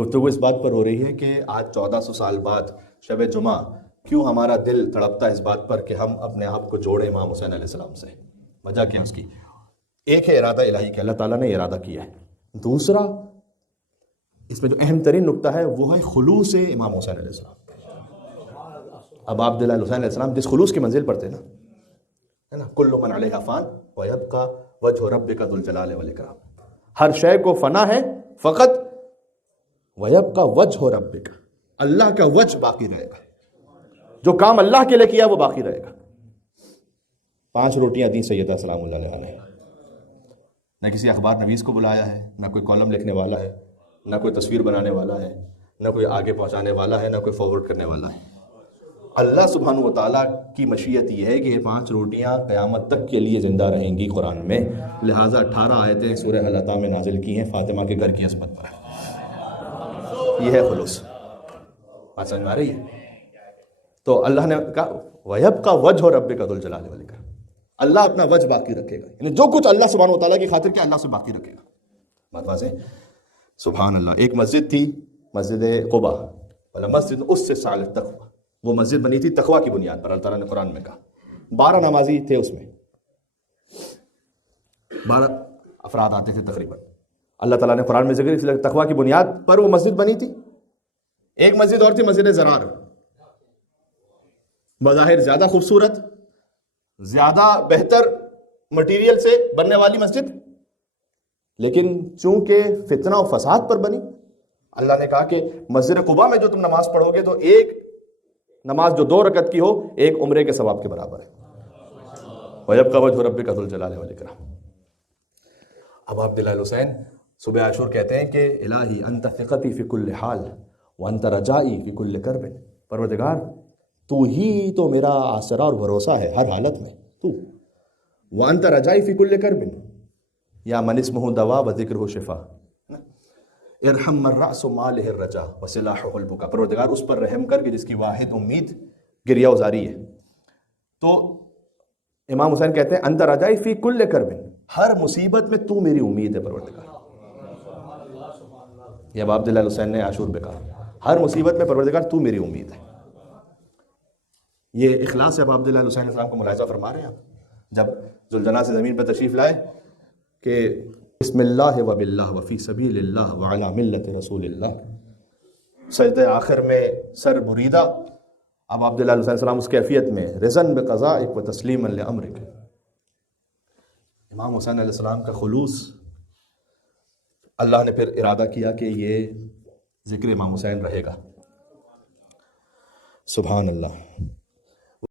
گفتگو اس بات پر ہو رہی ہے کہ آج 1400 سال بعد شب جمعہ کیوں ہمارا دل تڑپتا ہے اس بات پر کہ ہم اپنے آپ کو جوڑیں امام حسین علیہ السلام سے. وجہ کیا اس کی؟ ایک ہے ارادہ الہی کہ اللہ تعالیٰ نے ارادہ کیا ہے. دوسرا اس میں جو اہم ترین نقطہ ہے وہ ہے خلوص امام حسین علیہ السلام. اب آپ دلال حسین علیہ السلام جس خلوص کی منزل پر تھے نا، ہے نا، کل من علیہا فان ویبقى وجہ ربک ذو الجلال والاکرام، ہر شے کو فنا ہے فقط ویبقى وجہ ربک، اللہ کا وجہ باقی رہے گا. جو کام اللہ کے لیے کیا وہ باقی رہے گا. 5 روٹیاں دیں سیدہ سلام اللہ علیہ نے. نہ کسی اخبار نویس کو بلایا ہے، نہ کوئی کالم لکھنے والا ہے، نہ کوئی تصویر بنانے والا ہے، نہ کوئی آگے پہنچانے والا ہے، نہ کوئی فارورڈ کرنے والا ہے. اللہ سبحانہ و تعالیٰ کی مشیت یہ ہے کہ یہ 5 روٹیاں قیامت تک کے لیے زندہ رہیں گی قرآن میں. لہٰذا 18 آیتیں سورہ حلقہ میں نازل کی ہیں فاطمہ کے گھر کی عصمت پر. یہ ہے خلوص. بات سمجھ میں آ رہی ہے؟ تو اللہ نے کہا وَيَبْقَى وَجْهُ رَبِّكَ ذُو الْجَلَالِ وَالْإِكْرَامِ، اللہ اپنا وجہ باقی رکھے گا، یعنی جو کچھ اللہ سبحانہ و تعالیٰ کی خاطر کیا اللہ سے باقی رکھے گا. بات واضح؟ سبحان اللہ. ایک مسجد تھی مسجد قباء، مسجد اسست علی التقویٰ، وہ مسجد بنی تھی تقویٰ کی بنیاد پر. اللہ تعالیٰ نے قرآن میں کہا 12 نمازی تھے اس میں، 12 افراد آتے تھے تقریباً. اللہ تعالیٰ نے قرآن میں ذکر اس لیے تقویٰ کی بنیاد پر وہ مسجد بنی تھی. ایک مسجد اور تھی مسجد زرار، بظاہر زیادہ خوبصورت، زیادہ بہتر مٹیریل سے بننے والی مسجد، لیکن چونکہ فتنہ و فساد پر بنی، اللہ نے کہا کہ مسجد قباء میں جو تم نماز پڑھو گے تو ایک نماز جو 2 رکعت کی ہو ایک عمرے کے ثواب کے برابر ہے. وَيَبْقَى وَجْهُ رَبِّكَ ذُو الْجَلَالِ وَالْإِكْرَامِ. اب آپ دلال حسین صبح عاشور کہتے ہیں کہ الہی انت ثقتی فی کل حال وانت رجائی فی کل کرب، پروردگار تو ہی تو میرا آسرا اور بھروسہ ہے ہر حالت میں تو. وانت رجائی فی کل کرب یا من اسمہ دوا و ذکرہ شفا، ارحم من رأس مالہ الرجا وسلاحہ البکا، پروردگار اس پر رحم کر کے جس کی واحد امید گریہ ازاری ہے. تو امام حسین کہتے ہیں انت رجائی فی کل کرب، ہر مصیبت میں تو میری امید ہے پروردگار. یہ اب عبداللہ حسین نے عاشور پہ کہا ہر مصیبت میں پروردگار تو میری امید ہے. یہ اخلاص سے اب عبداللہ حسین السلام کو ملاحظہ فرما رہے ہیں جب ذوالجناح سے زمین پر تشریف لائے کہ بسم اللہ و باللہ وفی سبیل اللہ وعلی ملت رسول اللہ، سجدہ آخر میں سر بریدہ. اب عبداللہ حسین السلام اس کیفیت میں رضن بقضائک و تسلیما لامرک. امام حسین علیہ السلام کا خلوص، اللہ نے پھر ارادہ کیا کہ یہ ذکر امام حسین رہے گا. سبحان اللہ.